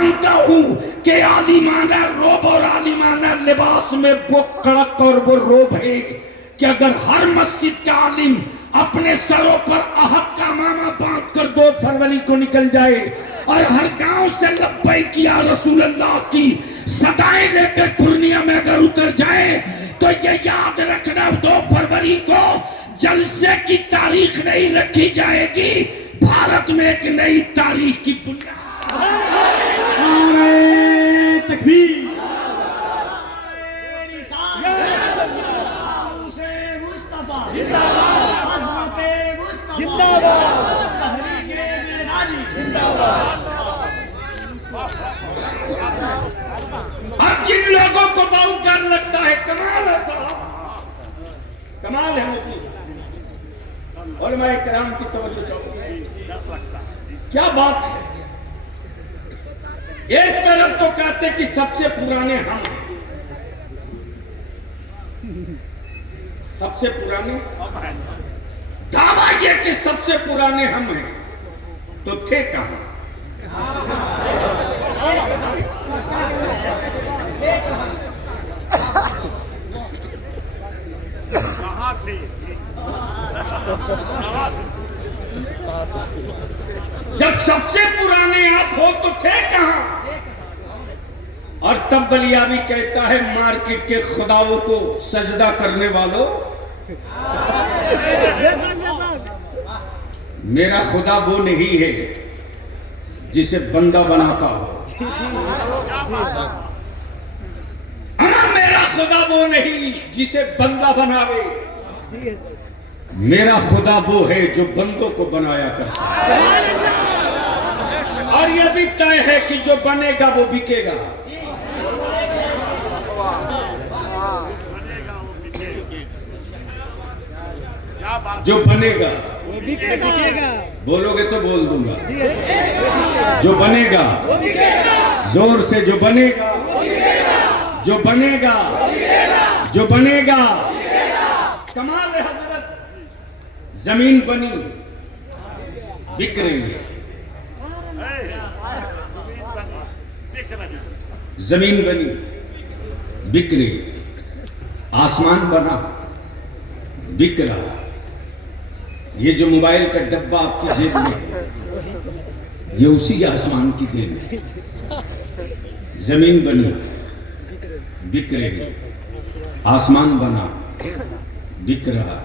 जानता हूं कि आलिमाना रोब और आलिमाना लिबास में वो कड़क और वो रोब है कि अगर हर मस्जिद का आलिम अपने सरों पर अहद का मामा बांध कर 2 फरवरी को निकल जाए और हर गांव से लब्बैक या रसूल अल्लाह की सदाएं लेकर पूर्णिया में अगर उतर जाए तो ये याद रखना 2 फरवरी को जलसे की तारीख नहीं रखी जाएगी, भारत में एक नई तारीख की बुनियाद। नारे तकबीर, अब जिन लोगों को बहुत डर लगता है, कमाल है साहब, कमाल है मोदी और मैं इकराम की तवज्जो चाहूंगा। क्या बात है, एक तरफ तो कहते कि सबसे पुराने हम, सबसे पुराने, दावा यह कि सबसे पुराने हम हैं, तो थे कहां? जब सबसे पुराने आप हो तो थे कहां? और तब बलियावी कहता है मार्केट के खुदाओं को सजदा करने वालों, मेरा खुदा वो नहीं है जिसे बंदा बनाता हो। मेरा खुदा वो नहीं जिसे बंदा बनावे, मेरा खुदा वो है जो बंदों को बनाया करता है। और यह भी तय है कि जो बनेगा वो बिकेगा। जो बनेगा वो बिकेगा, बोलोगे तो बोल दूंगा। जो बनेगा जोर से, जो बनेगा, जो बनेगा, जो बनेगा। कमाल है हजरत, जमीन बनी बिक रही है, जमीन बनी बिक रही, आसमान बना बिक रहा। ये जो मोबाइल का डब्बा आपकी जेब में है, ये उसी आसमान की देन है। जमीन बनी बिक रही, आसमान बना बिक रहा,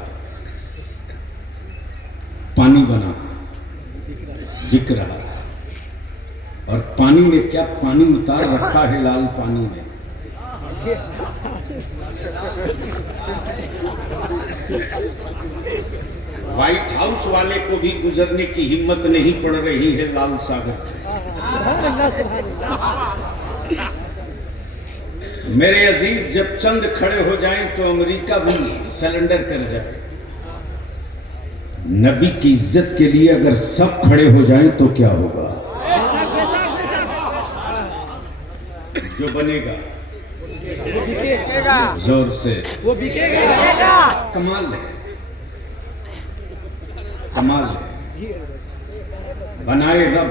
पानी बना बिक रहा। और पानी ने क्या पानी उतार रखा है लाल पानी में। व्हाइट हाउस वाले को भी गुजरने की हिम्मत नहीं पड़ रही है लाल सागर से। मेरे अजीज, जब चंद खड़े हो जाएं तो अमेरिका भी सरेंडर कर जाए। नबी की इज्जत के लिए अगर सब खड़े हो जाएं तो क्या होगा? जो बनेगा वो बिकेगा, जोर से, वो बिकेगा। कमाल है, कमाल है। बनाए रब,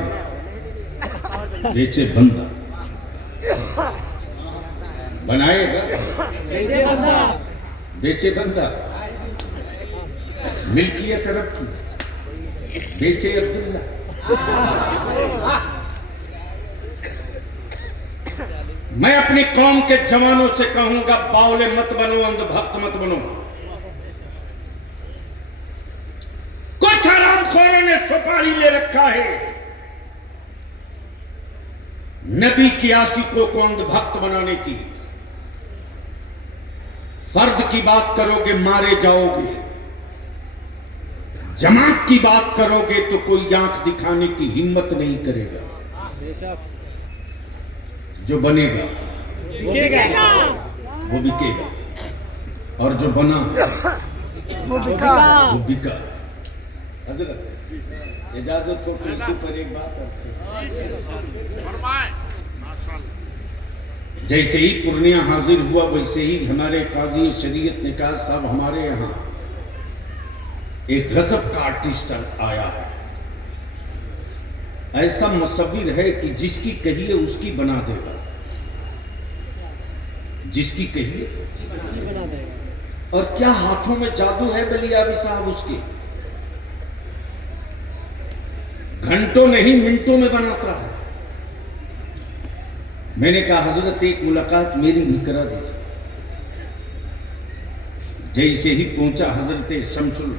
बेचे बंदा। बनाए रब, बेचे बंदा। मिल्कियत रब की, बेचे अब्दुल्ला। मैं अपनी कौम के जवानों से कहूंगा, बावले मत बनो, अंधभक्त मत बनो। कुछ हरामखोरों ने सुपारी ले रखा है नबी की आशिकों को अंधभक्त बनाने की। फर्द की बात करोगे मारे जाओगे, जमात की बात करोगे तो कोई आंख दिखाने की हिम्मत नहीं करेगा। जो बनेगा बिकेगा, वो बिकेगा, और जो बना वो बिका। वो बिका। हजरत इजाजत को कुर्सी पर एक बात जैसे ही पूर्णिया हाजिर हुआ, वैसे ही हमारे काजी शरीयत निकाज साहब हमारे यहाँ एक गजब का आर्टिस्ट आया है। ऐसा मुसव्विर है कि जिसकी कहिए उसकी बना देगा, जिसकी कहिए बना देगा। और क्या हाथों में जादू है बलियाबी साहब उसके, घंटों नहीं मिनटों में बनाता है। मैंने कहा हजरत एक मुलाकात मेरी भी करा दीजिए। जैसे ही पहुंचा हजरत शमसुल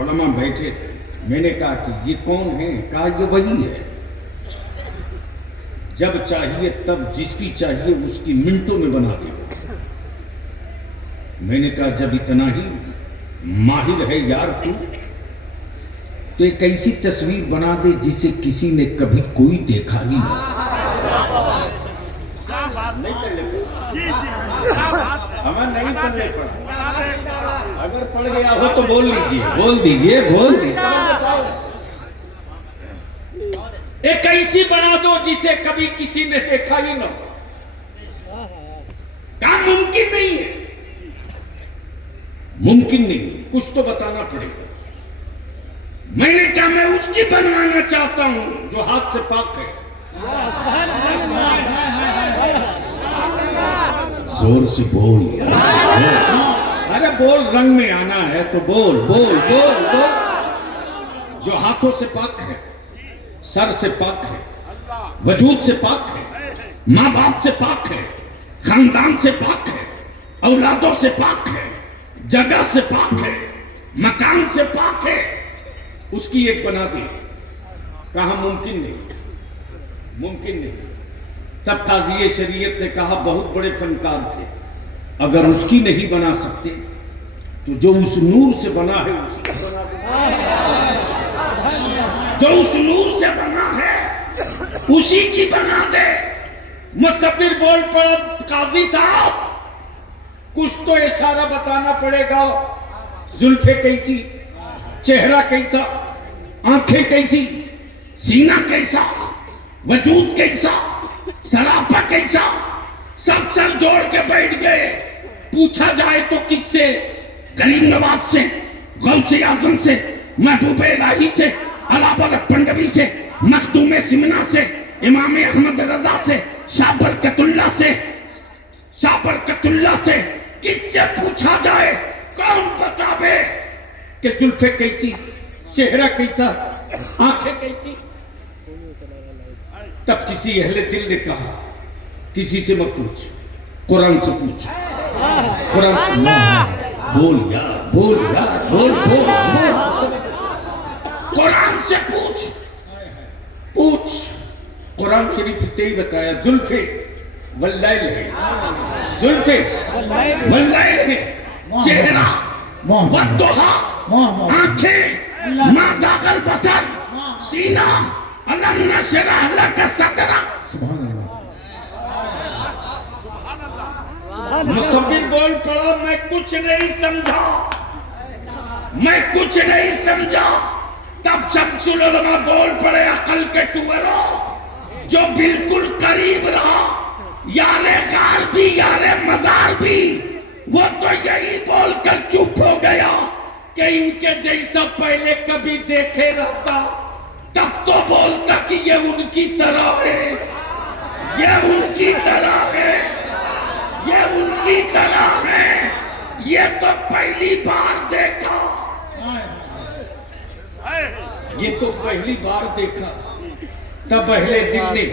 उलमा बैठे थे, मैंने कहा कि ये कौन है? कहा ये वही है, जब चाहिए तब जिसकी चाहिए उसकी मिनटों में बना दे। मैंने कहा जब इतना ही माहिर है यार तू, तो एक ऐसी तस्वीर बना दे जिसे किसी ने कभी कोई देखा ही ना। हमें नहीं पढ़ने पड़ा, अगर पढ़ गया हो तो बोल लीजिए, बोल दीजिए, बोल दीजिए। एक ऐसी बना दो जिसे कभी किसी ने देखा ही ना। क्या मुमकिन नहीं है? मुमकिन नहीं, कुछ तो बताना पड़ेगा। मैंने कहा मैं उसकी बनवाना चाहता हूं जो हाथ से पाक है। जोर से बोल, अरे बोल, रंग में आना है तो बोल बोल बोल बोल। जो हाथों से पाक है, सर से पाक है, वजूद से पाक है, माँ बाप से पाक है, खानदान से पाक है, औलादों से पाक है, जगह से पाक है, मकान से पाक है, उसकी एक बना दी। कहा मुमकिन नहीं, मुमकिन नहीं। तब काज़ी शरीयत ने कहा बहुत बड़े फनकार थे, अगर उसकी नहीं बना सकते तो जो उस नूर से बना है उसी का बना दे। जो उस नूर से बना है उसी की बना दे। मुसव्विर बोल पड़ा, काजी साहब कुछ तो इशारा बताना पड़ेगा। जुल्फे कैसी, चेहरा कैसा, आंखें कैसी, सीना कैसा, वजूद कैसा, सरापा कैसा, सब सर जोड़ के बैठ गए। पूछा जाए तो किससे? गरीब नवाज से, गौसे आजम से, महबूबे इलाही से, अलाबर पंडवी से, मखदूम सिमना से, इमाम अहमद रजा से, शाह बरकतुल्लाह से, शाह बरकतुल्लाह से, किससे पूछा जाए? कौन बतावे कि जुल्फे कैसी, चेहरा कैसा, आंखें कैसी? तब किसी अहले दिल ने कहा किसी से मत पूछ, कुरान से पूछ। कुरान से बोल यार, बोल यार, बोल बोल बोल। कुरान से पूछ, पूछ। कुरान शरीफ तेरी बताया जुल्फे वल्लैल है, जुल्फे वल्लैल है, चेहरा वद्दुहा, आंखें मा ज़ाग़ल बसर, सीना अलम नशरह लक सदरक। मुसव्विर बोल पड़ा, मैं कुछ नहीं समझा, मैं कुछ नहीं समझा। तब शमसुल उलमा बोल पड़े, अकल के टुकड़ो, जो बिल्कुल करीब रहा, यारे गार भी यारे मजार भी, वो तो यही बोलकर चुप हो गया कि इनके जैसा पहले कभी देखे रहता। तब तो बोलता कि ये उनकी तरह है, ये उनकी तरह है, ये उनकी तरह है, ये तो पहली बार देखा, ये तो पहली बार देखा। तब अहले दिल ने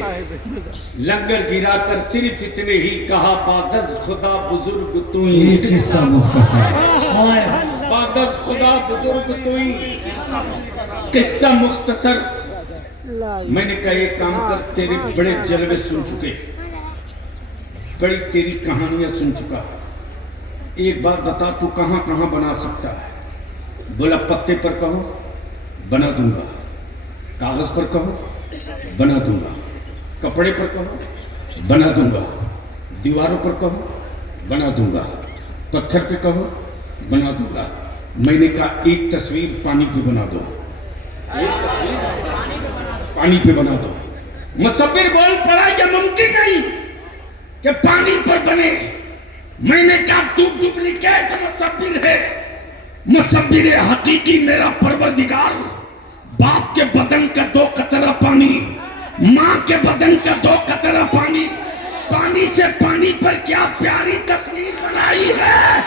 लंगर गिराकर सिर्फ इतने ही कहा, बादस खुदा बुजुर्ग तू ही, किस्सा मुख्तसर, बादस खुदा बुजुर्ग तू ही, किस्सा मुख्तसर। मैंने कहा एक काम कर, तेरे बड़े जलवे सुन चुके, बड़ी तेरी कहानियां सुन चुका, एक बात बता, तू कहां कहां बना सकता है? बोला पत्ते पर कहो बना दूंगा, कागज पर कहो बना दूंगा, कपड़े पर कहो बना दूंगा, दीवारों पर कहो बना दूंगा, पत्थर पे कहो बना दूंगा। मैंने कहा एक तस्वीर पानी पे बना दो, एक तस्वीर पानी पे बना दो। मुसव्विर बोल पड़ा, यह मुमकिन नहीं कि पानी पर बने। मैंने कहा तू डुप्लीकेट मुसव्विर है, मुसव्विर हकीकी मेरा परवरदिगार बाप बाप के बदन का 2 कतरा पानी, माँ के बदन का 2 कतरा पानी, पानी से पानी पर क्या प्यारी तस्वीर बनाई है।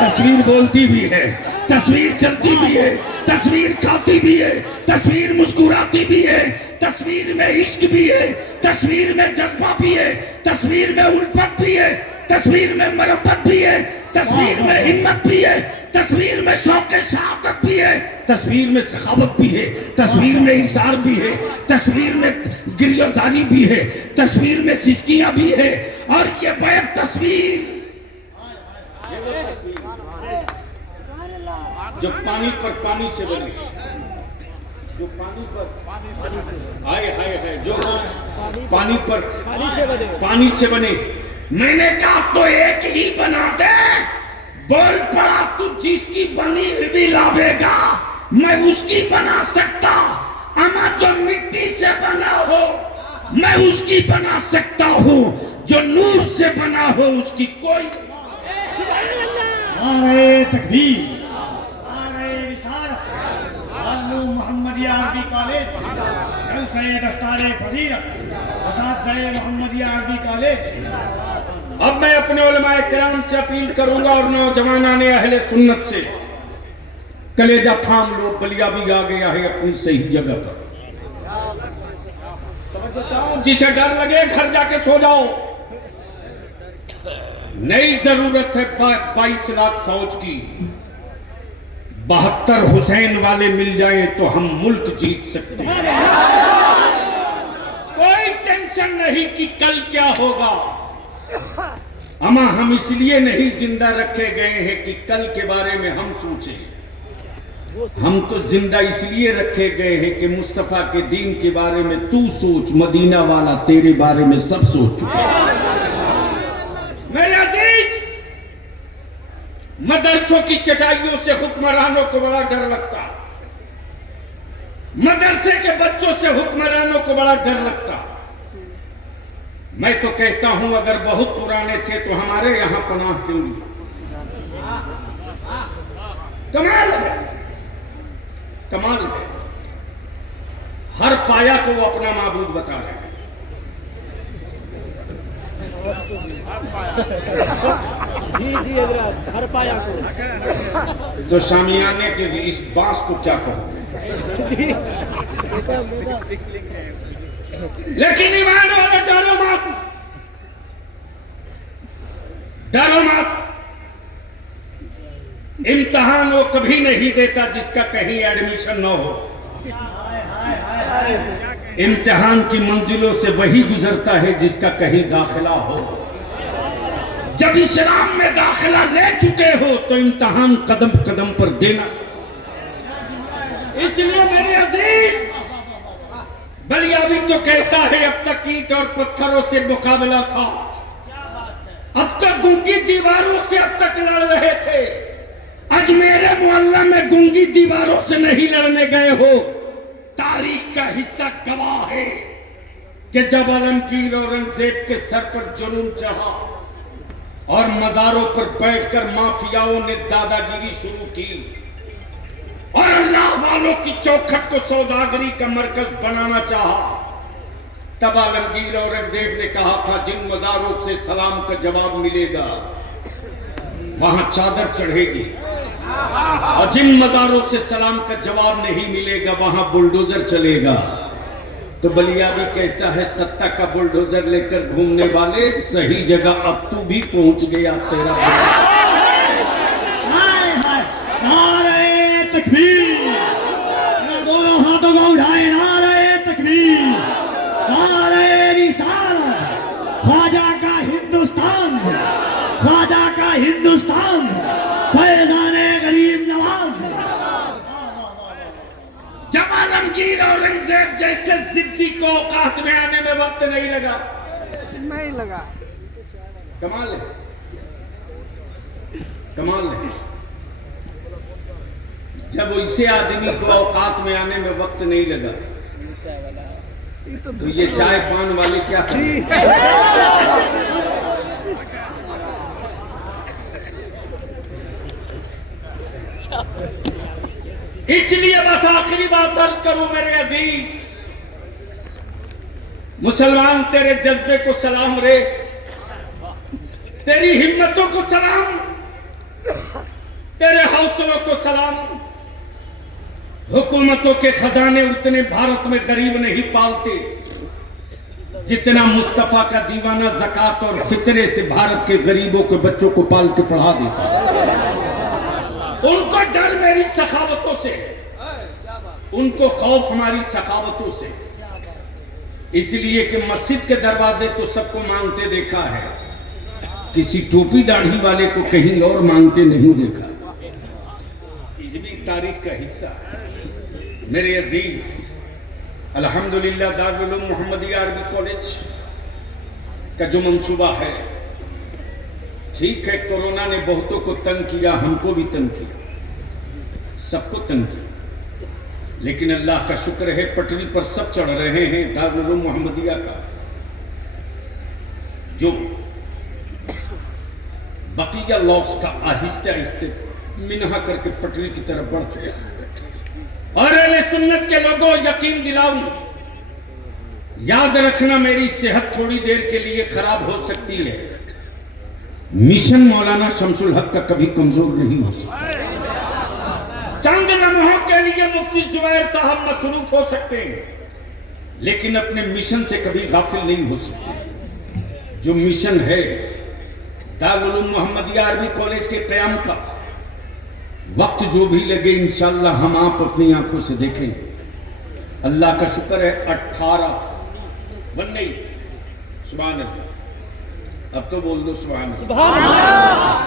तस्वीर बोलती भी है, तस्वीर चलती भी है, तस्वीर खाती भी है, तस्वीर मुस्कुराती भी है, तस्वीर में इश्क भी है, तस्वीर में जज्बा भी है, तस्वीर में उल्फत भी है, तस्वीर में मोहब्बत भी है, तस्वीर में हिम्मत भी है, तस्वीर में शौक़ शहादत भी है, तस्वीर में सखावत भी है, तस्वीर में इंसार भी है, तस्वीर में गिरियोजारी भी है, तस्वीर में सिसकियां भी है। और ये बैक तस्वीर जो पानी पर पानी से बने, जो पानी पर हाय हाय हाय, जो पानी पर पानी से बने। मैंने कहा तो एक ही बना दे। बोल पड़ा तू जिसकी बनी हुई भी लावेगा, मैं उसकी बना सकता। अमा जो मिट्टी से बना हो मैं उसकी बना सकता हूँ, जो नूर से बना हो उसकी कोई। नारे तकबीर, नारे रिसालत, दारुल मोहम्मदिया अरबी कॉलेज, जलसे दस्तारे फजीलत, असातिज़े मोहम्मदिया अरबी कॉलेज। अब मैं अपने उलमाए किराम से अपील करूंगा और नौजवानाने अहले सुन्नत से, कलेजा थाम लो, बलिया भी आ गया है अपनी सही जगह पर। जिसे डर लगे घर जाके सो जाओ। नई जरूरत है 22 लाख फौज की। 72 हुसैन वाले मिल जाएं तो हम मुल्क जीत सकते हैं। कोई टेंशन नहीं कि कल क्या होगा। अमा हम इसलिए नहीं जिंदा रखे गए हैं कि कल के बारे में हम सोचें। हम तो जिंदा इसलिए रखे गए हैं कि मुस्तफा के दीन के बारे में तू सोच, मदीना वाला तेरे बारे में सब सोच चुका है। मेरे अजीज, मदरसों की चटाइयों से हुक्मरानों को बड़ा डर लगता, मदरसे के बच्चों से हुक्मरानों को बड़ा डर लगता। मैं तो कहता हूं अगर बहुत पुराने थे तो हमारे यहां पनाह क्यों ली। कमाल है, कमाल है। हर पाया को वो अपना माबूद बता रहे हैं। जी हजरत, हर पाया को। तो शामियाने के इस बांस को क्या कहोगे? लेकिन ईमान वाले डरो मत, डरो मत। इम्तिहान वो कभी नहीं देता जिसका कहीं एडमिशन न हो। इम्तिहान की मंजिलों से वही गुजरता है जिसका कहीं दाखिला हो। जब इस्लाम में दाखिला ले चुके हो तो इम्तिहान कदम कदम पर देना। इसलिए मेरे अजीज, बलिया भी तो कहता है अब तक ईंट और पत्थरों से मुकाबला था, अब तक गूंगी दीवारों से अब तक लड़ रहे थे। आज मेरे मोहल्ला में गूंगी दीवारों से नहीं लड़ने गए हो। तारीख का हिस्सा गवाह है कि जब आलमगीर औरंगजेब के सर पर जुनून चढ़ा और मजारों पर बैठकर माफियाओं ने दादागिरी शुरू की और अल्लाह वालों की चौखट को सौदागरी का मरकज बनाना चाहा, तब आलमगीर औरंगजेब ने कहा था जिन मजारों से सलाम का जवाब मिलेगा वहां चादर चढ़ेगी, और जिन मजारों से सलाम का जवाब नहीं मिलेगा वहां बुलडोजर चलेगा। तो बलिया भी कहता है सत्ता का बुलडोजर लेकर घूमने वाले, सही जगह अब तू भी पहुंच गया। तेरा नारे तकबीर, दोनों हाथों को उठाए, नारे तकबीर, नारे रिसालत। ख्वाजा का हिंदुस्तान, ख्वाजा का हिंदुस्तान, फैजाने गरीब नवाज। जब आलमगीर औरंगजेब जैसे जिद्दी को औकात में आने में वक्त नहीं लगा। कमाल है, कमाल है। जब इसे आदमी को औकात में आने में वक्त नहीं लगा तो ये चाय पान वाले क्या इसलिए बस आखिरी बात अर्ज करूं मेरे अजीज मुसलमान, तेरे जज्बे को सलाम रे, तेरी हिम्मतों को सलाम, तेरे हौसलों को सलाम। हुकूमतों के खजाने उतने भारत में गरीब नहीं पालते जितना मुस्तफा का दीवाना ज़कात और फितरे से भारत के गरीबों के बच्चों को पाल के पढ़ा देता है। उनको डर मेरी सखावतों से, उनको खौफ हमारी सखावतों से। इसलिए कि मस्जिद के दरवाजे तो सबको मांगते देखा है, किसी टोपी दाढ़ी वाले को कहीं और मांगते नहीं देखा। इजवी तारीख का हिस्सा मेरे अजीज, अल्हम्दुलिल्लाह दारुल उलूम मोहम्मदिया अरबी कॉलेज का जो मंसूबा है, ठीक है, कोरोना ने बहुतों को तंग किया, हमको भी तंग किया, सबको तंग किया, लेकिन अल्लाह का शुक्र है पटरी पर सब चढ़ रहे हैं। दारुल उलूम मोहम्मदिया का जो बकिया लॉस था आहिस्ते आहिस्ते मिनहा करके पटरी की तरफ बढ़ चुका। और अहले सुन्नत के लोगों, यकीन दिलाऊं, याद रखना मेरी सेहत थोड़ी देर के लिए खराब हो सकती है, मिशन मौलाना शमसुल हक का कभी कमजोर नहीं हो सकता। चंद लम्हों के लिए मुफ्ती जुबैर साहब मसरूफ हो सकते हैं, लेकिन अपने मिशन से कभी गाफिल नहीं हो सकते। जो मिशन है दारुल उलूम मोहम्मदिया अरबी कॉलेज के क़याम का, वक्त जो भी लगे इंशाअल्लाह हम आप अपनी आंखों से देखेंगे। अल्लाह का शुक्र है 18 19 सुभान अल्लाह, अब तो बोल दो सुभान अल्लाह,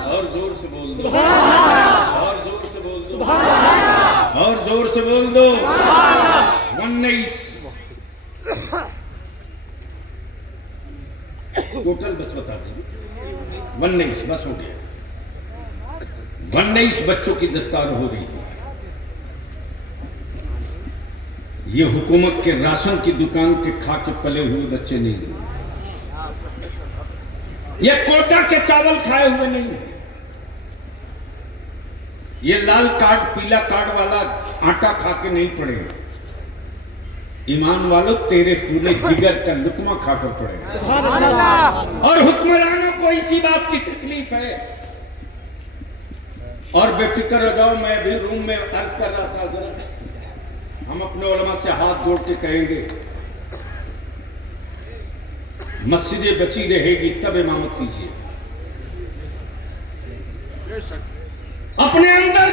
और जोर से बोल दो, और जोर से बोल दो, और जोर से बोल दो 19 टोटल बस बता दीजिए, 19 बस हो गया। 19 बच्चों की दस्तार हो रही है। ये हुकूमत के राशन की दुकान के खा के पले हुए बच्चे नहीं हैं, ये कोटा के चावल खाए हुए नहीं है, ये लाल कार्ड पीला कार्ड वाला आटा खा के नहीं पड़े। ईमान वालों, तेरे खूने जिगर का लुकमा खाकर पड़े। और हुक्मरानों को इसी बात की तकलीफ है। और बेफिक्र हो जाओ, मैं अभी रूम में अर्ज कर रहा था, जरा हम अपने उलमा से हाथ जोड़ के कहेंगे, मस्जिदें बची रहेगी तब इमामत कीजिए। अपने अंदर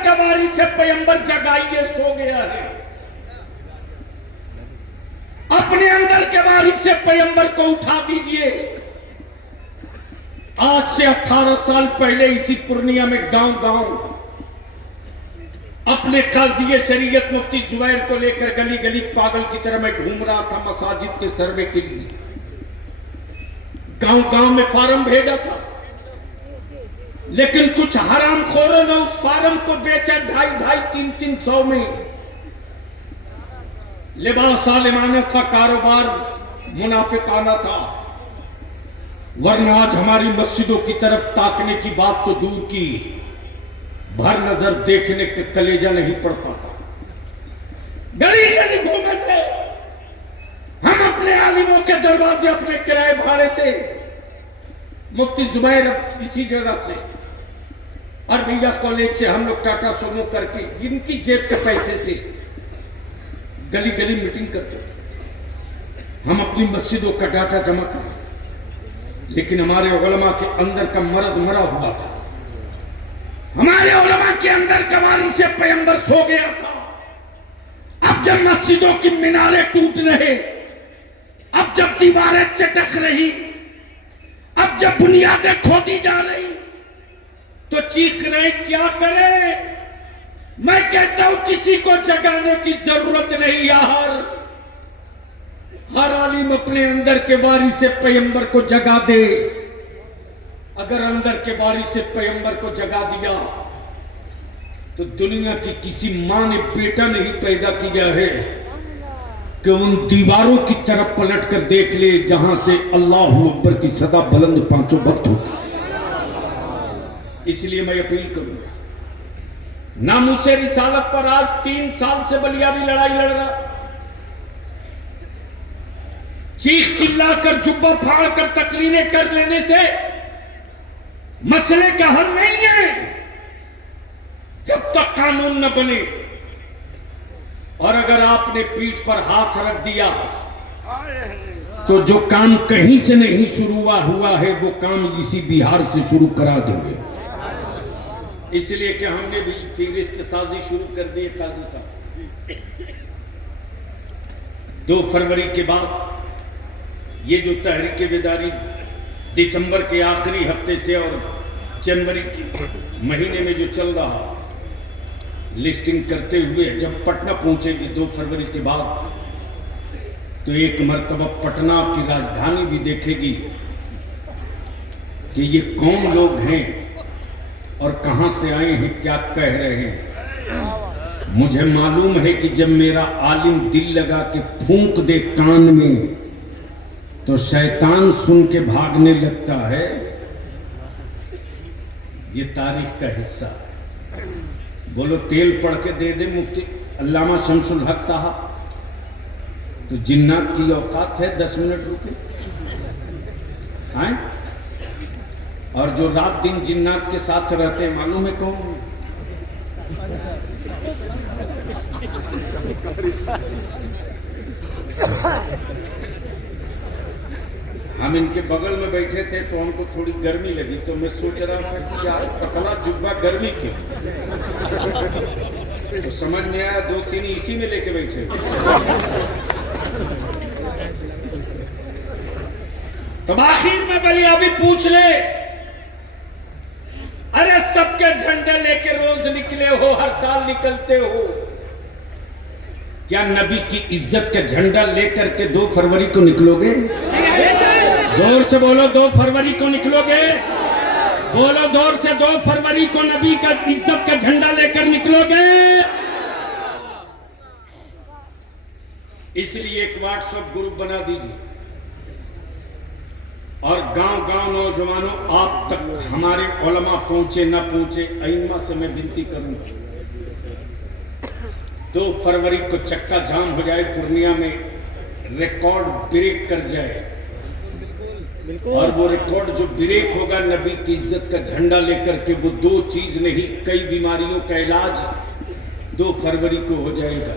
का वारिस से पैगंबर जगाइए, सो गया है। अपने अंदर के वारिस से पैगंबर को उठा दीजिए। आज से 18 साल पहले इसी पूर्णिया में गांव अपने काजी शरीयत मुफ्ती जुबैर को लेकर गली गली पागल की तरह मैं घूम रहा था मसाजिद के सर्वे के लिए। गांव में फार्म भेजा था, लेकिन कुछ हरामखोरों ने उस फार्म को बेचा 250-300 में। लिबास आलिमाना था, कारोबार मुनाफिकाना था, वरना आज हमारी मस्जिदों की तरफ ताकने की बात तो दूर की, भर नजर देखने का कलेजा नहीं पड़ पाता। गली गली घूमे थे हम अपने आलिमों के दरवाजे, अपने किराए भाड़े से, मुफ्ती जुबैर इसी जगह से, अरबिया कॉलेज से हम लोग टाटा सोमो करके इनकी जेब के पैसे से गली गली मीटिंग करते थे। हम अपनी मस्जिदों का डाटा जमा करें, लेकिन हमारे उलमा के अंदर का मर्द मरा हुआ था। हमारे उलमा के अंदर का वारिस से पैगंबर सो गया था। अब जब मस्जिदों की मीनारें टूट रहे, अब जब दीवारें चटक रही, अब जब बुनियादें खोदी जा रही, तो चीख रहे क्या करें। मैं कहता हूं किसी को जगाने की जरूरत नहीं यार। हर आलिम अपने अंदर के वारिस से पैगंबर को जगा दे। अगर अंदर के वारिस से पैगंबर को जगा दिया तो दुनिया की किसी मां ने बेटा नहीं पैदा किया है कि उन दीवारों की तरफ पलट कर देख ले जहां से अल्लाह अकबर की सदा बुलंद पांचों वक्त होती। इसलिए मैं अपील करूंगा, नामूसे रिसालत पर आज 3 साल से बलियावी लड़ाई लड़ रहा, चीख चिल्लाकर जुब्बा फाड़ कर तकरीरें कर लेने से मसले का हल नहीं है जब तक कानून न बने। और अगर आपने पीठ पर हाथ रख दिया तो जो काम कहीं से नहीं शुरू हुआ है वो काम इसी बिहार से शुरू करा देंगे। इसलिए कि हमने भी फिरिस्त साजी शुरू कर दी है काजी साहब। 2 फरवरी के बाद ये जो तहरीक बेदारी दिसंबर के आखिरी हफ्ते से और जनवरी के महीने में जो चल रहा, लिस्टिंग करते हुए जब पटना पहुंचेगी 2 फरवरी के बाद, तो एक मर्तबा पटना की राजधानी भी देखेगी कि ये कौन लोग हैं और कहां से आए हैं, क्या कह रहे हैं। मुझे मालूम है कि जब मेरा आलिम दिल लगा के फूंक दे कान में तो शैतान सुन के भागने लगता है। ये तारीख का हिस्सा। बोलो तेल पढ़ के दे दे मुफ्ती अल्लामा शमसुल हक साहब तो जिन्नात की औकात है 10 मिनट रुके हैं। और जो रात दिन जिन्नात के साथ रहते हैं मालूम है कौन? हम इनके बगल में बैठे थे तो हमको थोड़ी गर्मी लगी तो मैं सोच रहा था कि यार पतला जुब्बा गर्मी क्यों, तो समझ में आया 2-3 इसी में लेके बैठे। तो आखिर में बलियावी पूछ ले, अरे सबके झंडे लेके रोज निकले हो, हर साल निकलते हो, क्या नबी की इज्जत का झंडा लेकर के 2 फरवरी को निकलोगे? जोर से बोलो 2 फरवरी को निकलोगे? बोलो जोर से 2 फरवरी को नबी का इज्जत का झंडा लेकर निकलोगे? इसलिए एक व्हाट्सएप ग्रुप बना दीजिए और गांव-गांव नौजवानों आप तक हमारे उलमा पहुंचे ना पहुंचे, अइम्मा से मैं विनती करूंगा 2 फरवरी को चक्का जाम हो जाए, पूर्णिया में रिकॉर्ड ब्रेक कर जाए और वो रिकॉर्ड जो ब्रेक होगा नबी की इज्जत का झंडा लेकर के, वो 2 चीज नहीं कई बीमारियों का इलाज 2 फरवरी को हो जाएगा।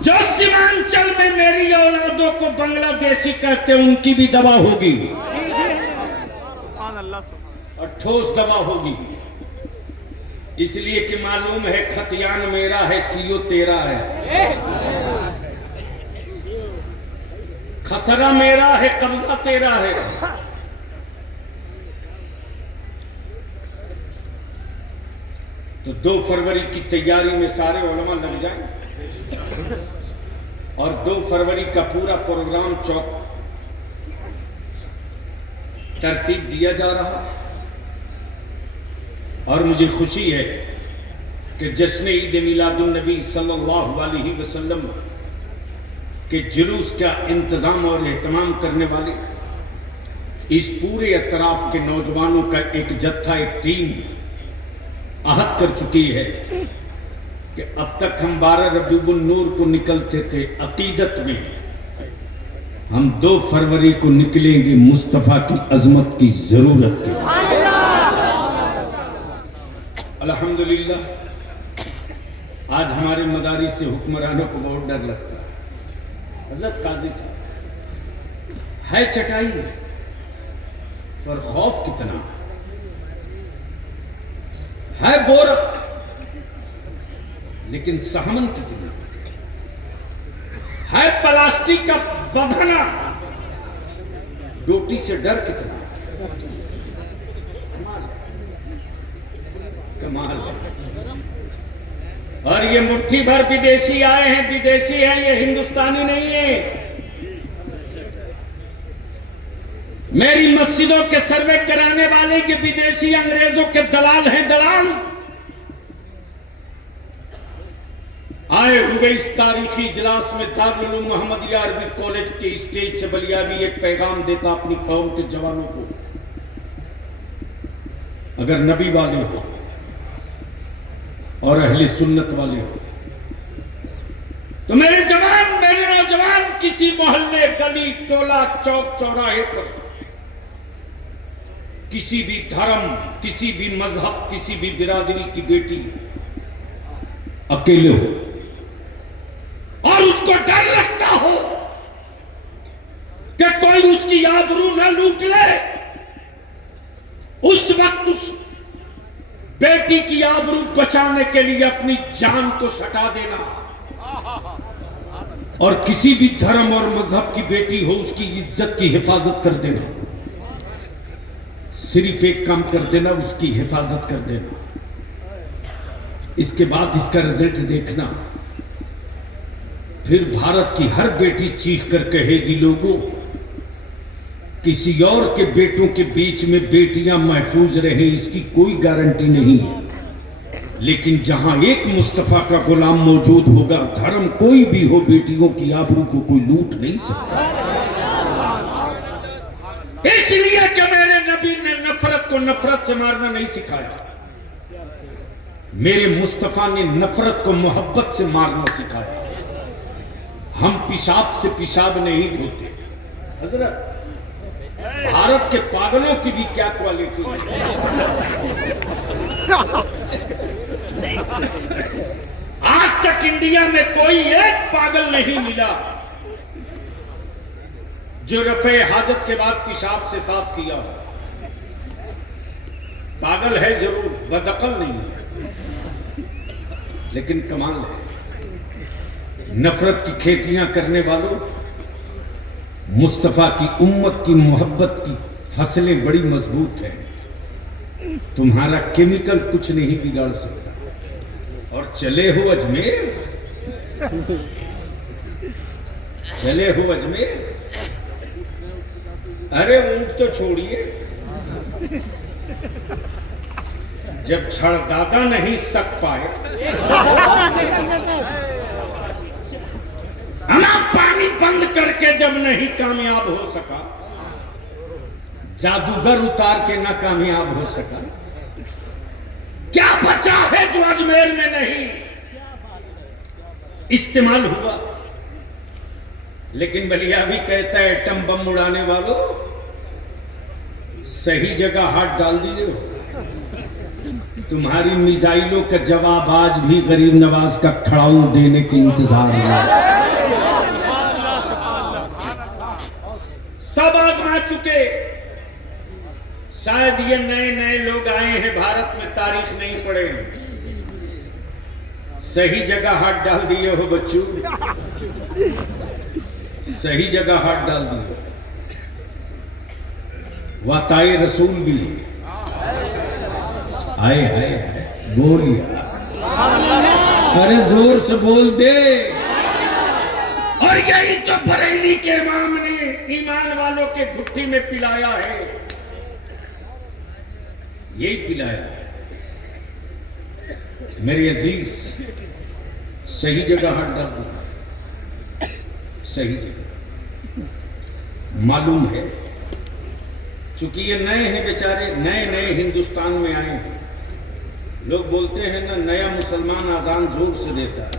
जो सीमांचल में मेरी औलादों को बांग्लादेशी कहते हैं उनकी भी दवा होगी और ठोस दवा होगी। इसलिए कि मालूम है खतियान मेरा है, सीओ तेरा है, खसरा मेरा है, कब्जा तेरा है। तो 2 फरवरी की तैयारी में सारे उलमा लग जाएं और 2 फरवरी का पूरा प्रोग्राम चौक तरतीब दिया जा रहा। और मुझे खुशी है कि जश्न ईद मिलादुन नबी सल्लल्लाहु अलैहि वसल्लम के जुलूस का इंतजाम और एहतमाम करने वाले इस पूरे अतराफ के नौजवानों का एक जत्था, एक टीम अहद कर चुकी है कि अब तक हम 12 रबीउल नूर को निकलते थे अकीदत में, हम 2 फरवरी को निकलेंगे मुस्तफा की अजमत की जरूरत के। अल्हम्दुलिल्लाह आज हमारे मदारिस से हुक्मरानों को बहुत डर लगता है। हज़रत काजी साहब है चटाई पर खौफ कितना है, बोर लेकिन सहमन कितना है, प्लास्टिक का बंधना डोटी से डर कितना, कमाल। और ये मुट्ठी भर विदेशी आए हैं, विदेशी हैं, ये हिंदुस्तानी नहीं है। मेरी मस्जिदों के सर्वे कराने वाले के विदेशी अंग्रेजों के दलाल हैं, दलाल। आए हुए इस तारीखी इजलास में दारुल उलूम मोहम्मदिया अरबी कॉलेज के स्टेज से बलियावी एक पैगाम देता अपनी कौम के जवानों को, अगर नबी वाले हो और अहले सुन्नत वाले हो। तो मेरे जवान, मेरे नौजवान, किसी मोहल्ले, गली, टोला, चौक, चौराहे पर किसी भी धर्म, किसी भी मजहब, किसी भी बिरादरी की बेटी अकेले हो और उसको डर लगता हो कि कोई उसकी आबरू न लूट ले, उस वक्त उस बेटी की आबरू बचाने के लिए अपनी जान को सटा देना। और किसी भी धर्म और मजहब की बेटी हो, उसकी इज्जत की हिफाजत कर देना। सिर्फ एक काम कर देना, उसकी हिफाजत कर देना। इसके बाद इसका रिजल्ट देखना। फिर भारत की हर बेटी चीख कर कहेगी, लोगों, किसी और के बेटों के बीच में बेटियां महफूज रहें इसकी कोई गारंटी नहीं है, लेकिन जहां एक मुस्तफा का गुलाम मौजूद होगा, धर्म कोई भी हो, बेटियों की आबरू को कोई लूट नहीं सकता। इसलिए कि मेरे नबी ने नफरत को नफरत से मारना नहीं सिखाया, मेरे मुस्तफा ने नफरत को मोहब्बत से मारना सिखाया। हम पेशाब से पेशाब नहीं धोते। हजरत, भारत के पागलों की भी क्या क्वालिटी है। आज तक इंडिया में कोई एक पागल नहीं मिला जो रफे हाजत के बाद पेशाब से साफ किया हो। पागल है जरूर, बदअकल नहीं है, लेकिन कमाल है। नफरत की खेतियां करने वालों, मुस्तफा की उम्मत की मोहब्बत की फसलें बड़ी मजबूत हैं। तुम्हारा केमिकल कुछ नहीं बिगाड़ सकता। और चले हो अजमेर, चले हो अजमेर, अरे ऊंट तो छोड़िए, जब छड़दादा नहीं सक पाए, ना पानी बंद करके जब नहीं कामयाब हो सका, जादूगर उतार के ना कामयाब हो सका, क्या बचा है जो अजमेर में नहीं इस्तेमाल हुआ। लेकिन बलिया भी कहता है, एटम बम उड़ाने वालों, सही जगह हाथ डाल दीजिए, तुम्हारी मिसाइलों का जवाब आज भी गरीब नवाज का खड़ाऊ देने के इंतजार में। सब आजमा चुके, शायद ये नए नए लोग आए हैं भारत में, तारीख नहीं पड़े। सही जगह हाथ डाल दिए हो बच्चों, सही जगह हाथ डाल दिए। वाताए रसूल भी आए आए बोलिया, अरे जोर से बोल दे। और यही तो बरेली के इमाम ने ईमान वालों के घुट्टी में पिलाया है, यही पिलाया है। मेरे अजीज, सही जगह हाथ डाल दो, सही जगह। मालूम है, चूंकि ये नए हैं बेचारे, नए नए हिंदुस्तान में आए हैं। लोग बोलते हैं ना, नया मुसलमान आजान जोर से देता है।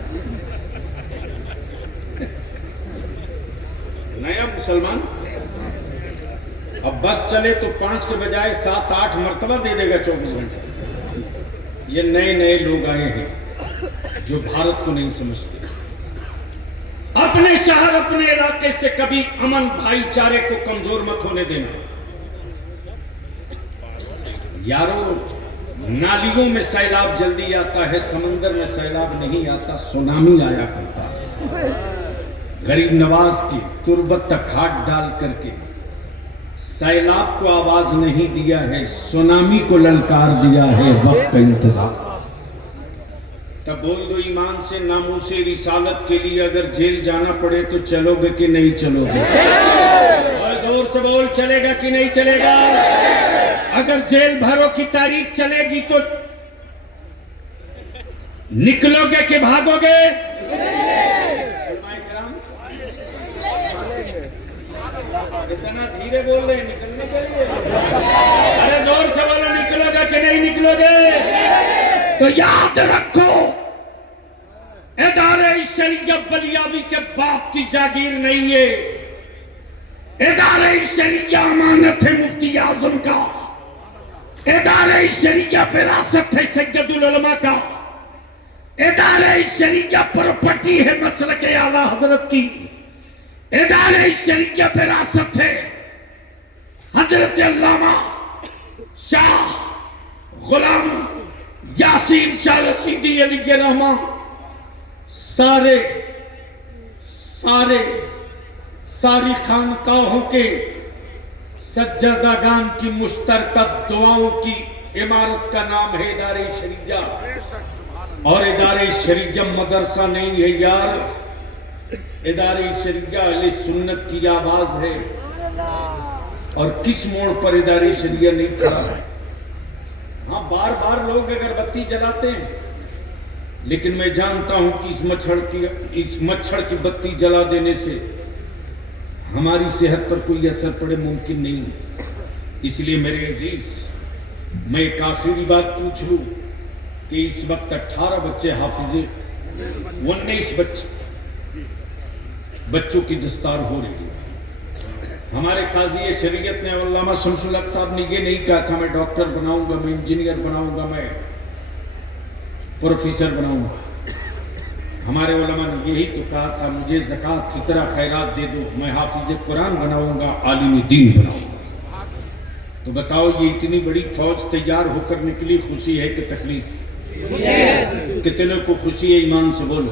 नया मुसलमान अब बस चले तो 5 के बजाय 7-8 मर्तबा दे देगा 24 घंटे। ये नए नए लोग आए हैं जो भारत को नहीं समझते। अपने शहर, अपने इलाके से कभी अमन भाईचारे को कमजोर मत होने देना। यारो, नालियों में सैलाब जल्दी आता है, समंदर में सैलाब नहीं आता, सुनामी आया करता है। गरीब नवाज की तुरबत तक हाथ डाल करके सैलाब को आवाज नहीं दिया है, सुनामी को ललकार दिया है। वक्त का इंतजार। तब बोल दो ईमान से, नामूसे रिसालत के लिए अगर जेल जाना पड़े तो चलोगे कि नहीं चलोगे? और जोर से बोल, चलेगा कि नहीं चलेगा? अगर जेल भरो की तारीख चलेगी तो निकलोगे कि भागोगे? इतना धीरे बोल रहे, निकलने के लिए? अरे जोर से बोलो, निकलोगे कि नहीं निकलोगे? तो याद रखो, इदारे शरीयत बलियावी के बाप की जागीर नहीं है। इदारे शरीयत अमानत है मुफ्ती आजम का। इदारे शरीयत विरासत है सैयदुल उलमा का। इदारे शरीयत प्रॉपर्टी है मसलक आला हजरत की। इदारे शरीयत विरासत है हजरत अल्लामा शाह गुलाम यासीन शाह रशीदी अली रहमान। सारी खानकाहों के सज्जदागान की मुश्तरका दुआओं की इमारत का नाम है इदारे शरीया। और इदारे शरीया मदरसा नहीं है यार, इदारे शरीया अहले सुन्नत की आवाज है। और किस मोड़ पर इदारे शरीया नहीं खड़ा है। हाँ, बार बार लोग अगरबत्ती जलाते हैं, लेकिन मैं जानता हूं कि इस मच्छर की बत्ती जला देने से हमारी सेहत पर कोई असर पड़े मुमकिन नहीं। इसलिए मेरे अजीज, मैं एक आखिरी बात पूछ लूं कि इस वक्त 18 बच्चे हाफिजे, 19 बच्चों की दस्तार हो रही है। हमारे काजी शरीयत ने अल्लामा शमसुल हक साहब ने ये नहीं कहा था मैं डॉक्टर बनाऊंगा, मैं इंजीनियर बनाऊंगा, मैं प्रोफेसर बनाऊंगा। हमारे उलमा ने यही तो कहा था मुझे ज़कात फितरा खैरात दे दो, मैं हाफिज कुरान बनाऊंगा, आलिम दीन बनाऊंगा। तो बताओ, ये इतनी बड़ी फौज तैयार होकर निकली, खुशी है कि तकलीफ? कितने को खुशी है? ईमान से बोलो।